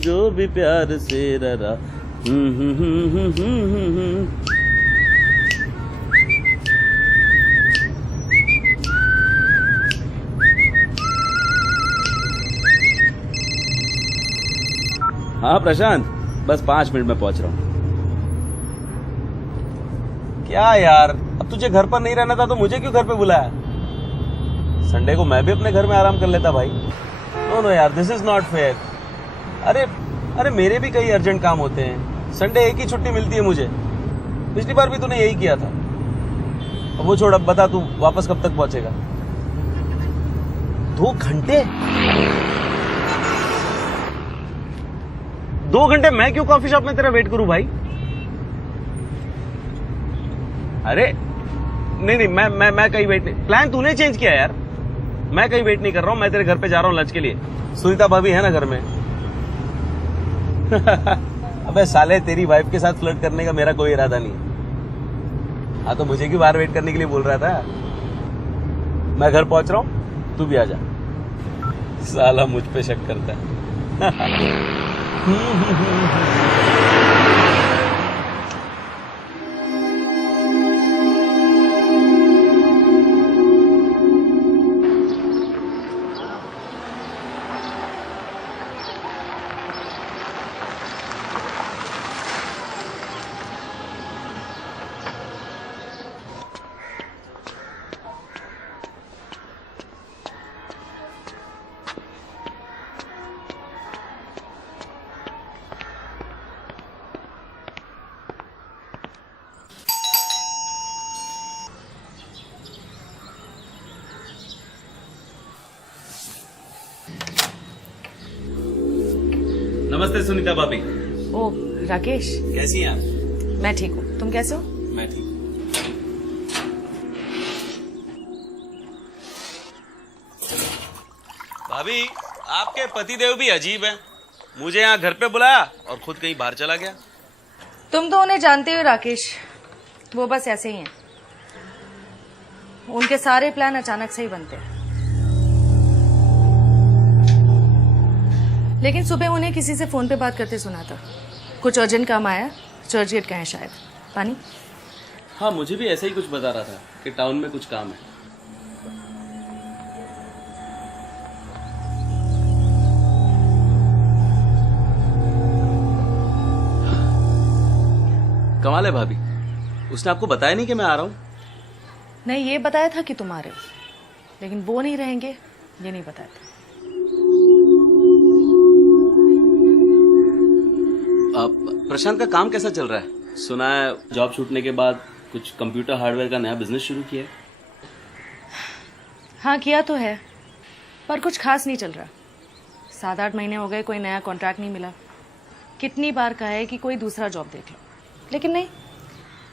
जो भी प्यार से ररा। हाँ प्रशांत, बस 5 मिनट में पहुंच रहा हूँ। क्या यार, अब तुझे घर पर नहीं रहना था तो मुझे क्यों घर पे बुलाया? संडे को मैं भी अपने घर में आराम कर लेता भाई। नो नो यार, दिस इज नॉट फेयर। अरे मेरे भी कई अर्जेंट काम होते हैं। संडे एक ही छुट्टी मिलती है मुझे। पिछली बार भी तूने यही किया था। अब वो छोड़, अब बता तू वापस कब तक पहुंचेगा? 2 घंटे? 2 घंटे मैं क्यों कॉफी शॉप में तेरा वेट करूं भाई? अरे नहीं, मैं कहीं वेट नहीं। प्लान तूने चेंज किया यार। मैं कहीं वेट नहीं कर रहा हूं। मैं तेरे घर पे जा रहा हूं लंच के लिए। सुनीता भाभी है ना घर में? अबे साले, तेरी वाइफ के साथ फ्लर्ट करने का मेरा कोई इरादा नहीं है। हाँ तो मुझे क्यों बाहर वेट करने के लिए बोल रहा था? मैं घर पहुंच रहा हूं, तू भी आ जा। साला मुझ पे शक करता है। नमस्ते सुनीता भाभी। ओ राकेश, कैसी हैं आप? मैं ठीक हूँ, तुम कैसे हो? मैं ठीक। भाभी, आपके पतिदेव भी अजीब हैं। मुझे यहाँ घर पे बुलाया और खुद कहीं बाहर चला गया। तुम तो उन्हें जानते हो राकेश, वो बस ऐसे ही हैं। उनके सारे प्लान अचानक से ही बनते हैं। लेकिन सुबह उन्हें किसी से फोन पे बात करते सुना था। कुछ अर्जेंट काम आया, चर्चगेट का है शायद। पानी? हाँ, मुझे भी ऐसा ही कुछ बता रहा था कि टाउन में कुछ काम है। कमाल है भाभी, उसने आपको बताया नहीं कि मैं आ रहा हूँ? नहीं, ये बताया था कि तुम आ रहे हो, लेकिन वो नहीं रहेंगे ये नहीं बताया था। प्रशांत का काम कैसा चल रहा है? सुना है जॉब छूटने के बाद कुछ कंप्यूटर हार्डवेयर का नया बिजनेस शुरू किया है। हाँ किया तो है, पर कुछ खास नहीं चल रहा। 7-8 महीने हो गए, कोई नया कॉन्ट्रैक्ट नहीं मिला। कितनी बार कहा है कि कोई दूसरा जॉब देख लो, लेकिन नहीं,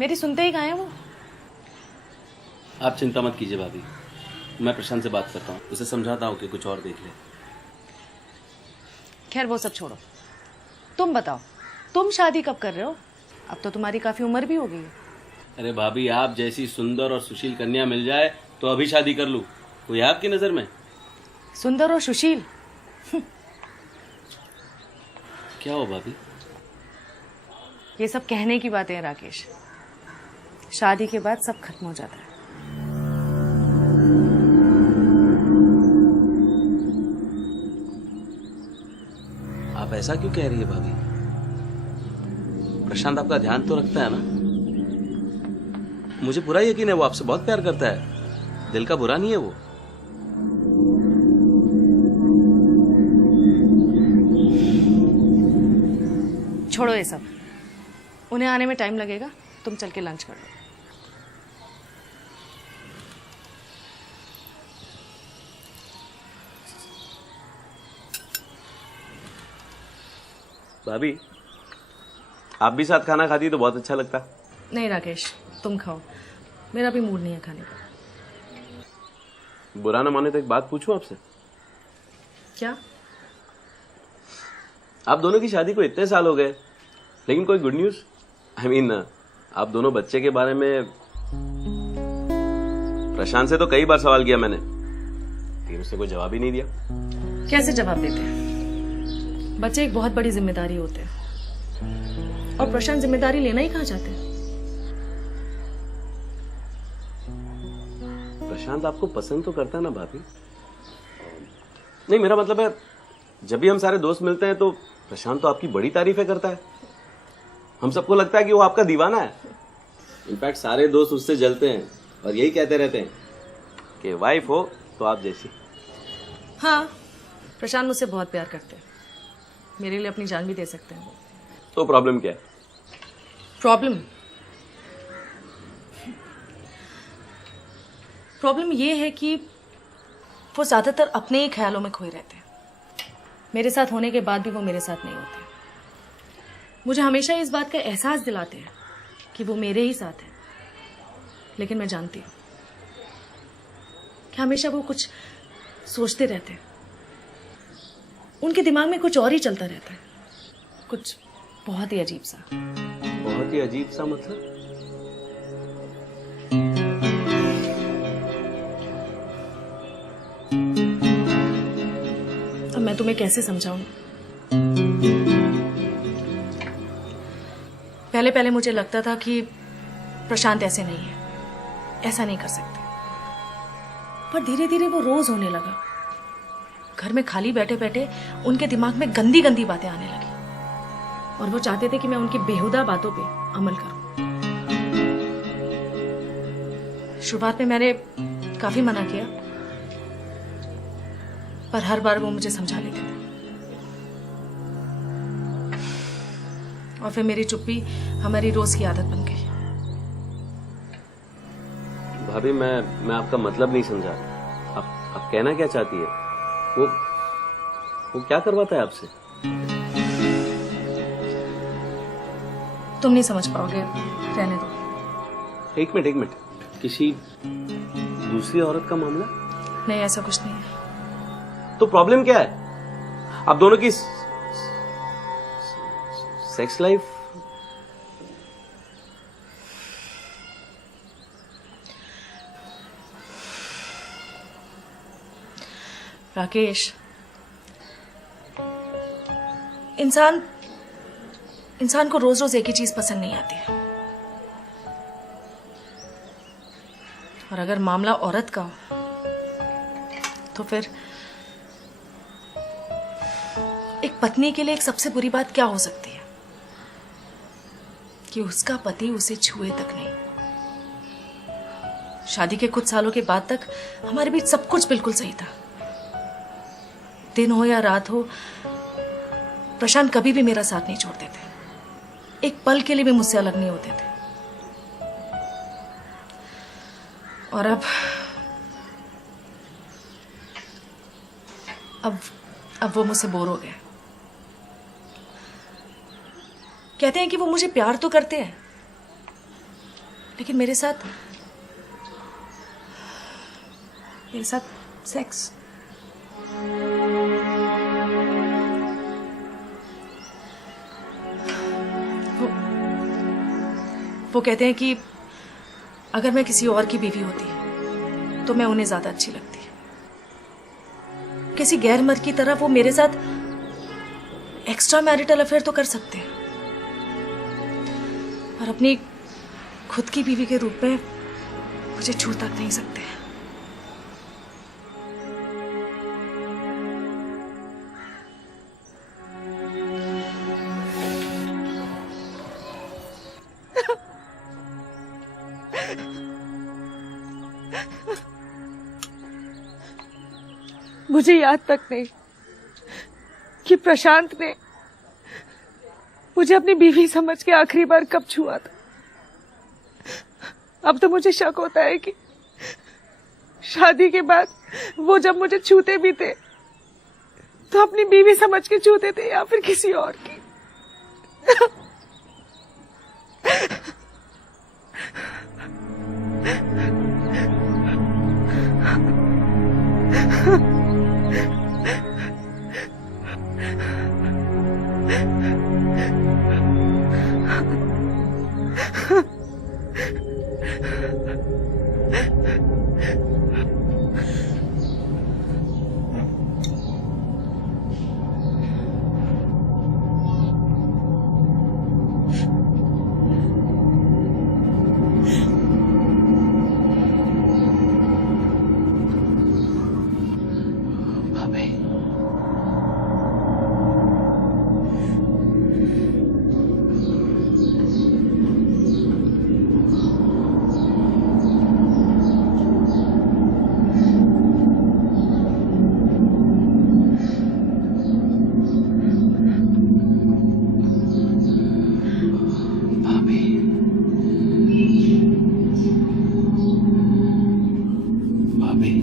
मेरी सुनते ही कहाँ है वो। आप चिंता मत कीजिए भाभी, मैं प्रशांत से बात करता हूँ, उसे समझाता हूँ कि कुछ और देख ले। खैर वो सब छोड़ो, तुम बताओ, तुम शादी कब कर रहे हो? अब तो तुम्हारी काफी उम्र भी हो गई है। अरे भाभी, आप जैसी सुंदर और सुशील कन्या मिल जाए तो अभी शादी कर लूं। कोई है आपकी नजर में? सुंदर और सुशील? क्या हो भाभी? ये सब कहने की बातें हैं राकेश, शादी के बाद सब खत्म हो जाता है। आप ऐसा क्यों कह रही है भाभी? प्रशांत आपका ध्यान तो रखता है ना? मुझे पूरा यकीन है वो आपसे बहुत प्यार करता है, दिल का बुरा नहीं है वो। छोड़ो ये सब, उन्हें आने में टाइम लगेगा, तुम चल के लंच कर लो। भाभी, आप भी साथ खाना खाती तो बहुत अच्छा लगता। नहीं राकेश, तुम खाओ, मेरा भी मूड नहीं है खाने का। बुरा ना माने तो एक बात पूछूं आपसे? क्या? आप दोनों की शादी को इतने साल हो गए, लेकिन कोई गुड न्यूज? आई मीन, आप दोनों बच्चे के बारे में प्रशांत से तो कई बार सवाल किया मैंने, लेकिन उसने कोई जवाब ही नहीं दिया। कैसे जवाब देते हैं? बच्चे एक बहुत बड़ी जिम्मेदारी होते हैं, और प्रशांत जिम्मेदारी लेना ही कहाँ चाहते हैं। प्रशांत आपको पसंद तो करता है ना भाभी? नहीं, मेरा मतलब है जब भी हम सारे दोस्त मिलते हैं तो प्रशांत तो आपकी बड़ी तारीफें करता है। हम सबको लगता है कि वो आपका दीवाना है। इनफैक्ट सारे दोस्त उससे जलते हैं और यही कहते रहते हैं कि वाइफ हो तो आप जैसी। हाँ, प्रशांत मुझसे बहुत प्यार करते हैं, मेरे लिए अपनी जान भी दे सकते हैं। तो प्रॉब्लम क्या है? प्रॉब्लम ये है कि वो ज्यादातर अपने ही ख्यालों में खोए रहते हैं। मेरे साथ होने के बाद भी वो मेरे साथ नहीं होते। मुझे हमेशा इस बात का एहसास दिलाते हैं कि वो मेरे ही साथ है, लेकिन मैं जानती हूँ कि हमेशा वो कुछ सोचते रहते हैं। उनके दिमाग में कुछ और ही चलता रहता है, कुछ बहुत ही अजीब सा। बहुत ही अजीब सा मतलब? अब मैं तुम्हें कैसे समझाऊं? पहले पहले मुझे लगता था कि प्रशांत ऐसे नहीं है, ऐसा नहीं कर सकते, पर धीरे धीरे वो रोज होने लगा। घर में खाली बैठे बैठे उनके दिमाग में गंदी गंदी बातें आने लगी, और वो चाहते थे कि मैं उनकी बेहुदा बातों पे अमल करूं। शुरुआत में मैंने काफी मना किया, पर हर बार वो मुझे समझा लेते थे, और फिर मेरी चुप्पी हमारी रोज की आदत बन गई। भाभी, मैं आपका मतलब नहीं समझा। आप कहना क्या चाहती है? वो क्या करवाता है आपसे? तुम नहीं समझ पाओगे, रहने दो। एक मिनट, किसी दूसरी औरत का मामला? नहीं, ऐसा कुछ नहीं है। तो प्रॉब्लम क्या है? आप दोनों की सेक्स लाइफ? राकेश, इंसान को रोज रोज एक ही चीज पसंद नहीं आती है, और अगर मामला औरत का हो तो फिर एक पत्नी के लिए एक सबसे बुरी बात क्या हो सकती है कि उसका पति उसे छुए तक नहीं। शादी के कुछ सालों के बाद तक हमारे बीच सब कुछ बिल्कुल सही था। दिन हो या रात हो, प्रशांत कभी भी मेरा साथ नहीं छोड़ते थे, एक पल के लिए भी मुझसे अलग नहीं होते थे। और अब वो मुझसे बोर हो गए। कहते हैं कि वो मुझे प्यार तो करते हैं, लेकिन मेरे साथ सेक्स। वो कहते हैं कि अगर मैं किसी और की बीवी होती तो मैं उन्हें ज्यादा अच्छी लगती। किसी गैर मर्द की तरह वो मेरे साथ एक्स्ट्रा मैरिटल अफेयर तो कर सकते हैं, और अपनी खुद की बीवी के रूप में मुझे छू तक नहीं सकते। मुझे याद तक नहीं कि प्रशांत ने मुझे अपनी बीवी समझ के आखिरी बार कब छुआ था। अब तो मुझे शक होता है कि शादी के बाद वो जब मुझे छूते भी थे तो अपनी बीवी समझ के छूते थे या फिर किसी और की। भाभी, भाभी, भाभी,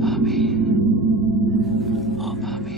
भाभी, ओ भाभी।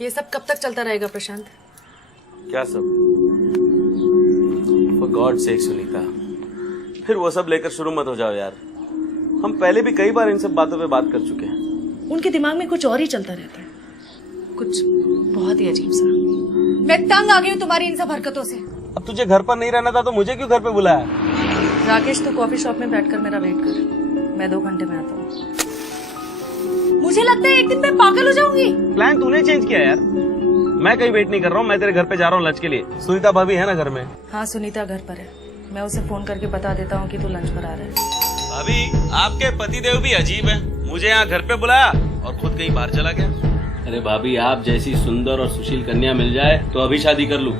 ये सब कब तक चलता रहेगा प्रशांत? क्या सब? फॉर गॉड सेक सुनीता, फिर वो सब लेकर शुरू मत हो जाओ यार। हम पहले भी कई बार इन सब बातों पे बात कर चुके हैं। उनके दिमाग में कुछ और ही चलता रहता है, कुछ बहुत ही अजीब सा। मैं तंग आ गई हूँ तुम्हारी इन सब हरकतों से। अब तुझे घर पर नहीं रहना था तो मुझे क्यों घर पे बुलाया? राकेश, तू कॉफी शॉप में बैठकर मेरा वेट कर, मैं 2 घंटे में आता हूँ। मुझे लगता है एक दिन मैं पागल हो जाऊंगी। प्लान तूने चेंज किया यार। मैं कहीं वेट नहीं कर रहा हूँ, मैं तेरे घर पे जा रहा हूँ लंच के लिए। सुनीता भाभी है ना घर में? हाँ, सुनीता घर पर है। मैं उसे फोन करके बता देता हूँ कि तू लंच पर आ रहा है। भाभी, आपके पतिदेव भी अजीब है, मुझे यहाँ घर पे बुलाया और खुद कहीं बाहर चला गया। अरे भाभी, आप जैसी सुंदर और सुशील कन्या मिल जाए तो अभी शादी कर लूं।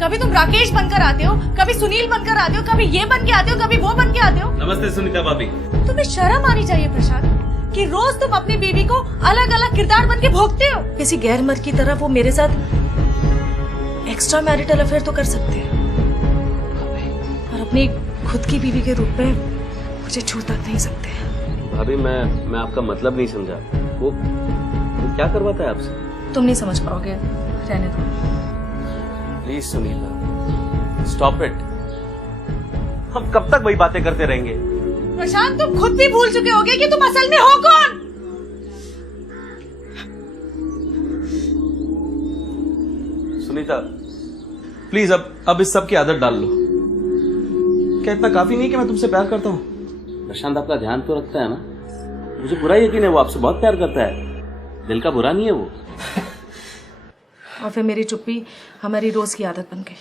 कभी तुम राकेश बनकर आते हो, कभी सुनील बनकर आते हो, कभी ये बन के आते हो, कभी वो बन के आते हो। नमस्ते सुनीता भाभी। तुम्हें शर्म आनी चाहिए प्रशांत कि रोज तुम अपनी बीवी को अलग अलग किरदार बन के भोगते हो। किसी गैर मर्द की तरह वो मेरे साथ एक्स्ट्रा मैरिटल अफेयर तो कर सकते हैं, और अपनी खुद की बीवी के रूप में मुझे छू तक नहीं सकते। भाभी, मैं आपका मतलब नहीं समझा। वो क्या करवाता है आपसे? तुम नहीं समझ पाओगे, रहने दो। Please Sunita, stop it. हम कब तक वही बातें करते रहेंगे? प्रशांत, तुम खुद भी भूल चुके होगे कि तुम असल में हो कौन। सुनीता प्लीज, अब इस सब की आदत डाल लो। क्या इतना काफी नहीं कि मैं तुमसे प्यार करता हूँ? प्रशांत आपका ध्यान तो रखता है ना। मुझे पूरा यकीन है वो आपसे बहुत प्यार करता है, दिल का बुरा नहीं है वो। और फिर मेरी चुप्पी हमारी रोज की आदत बन गई।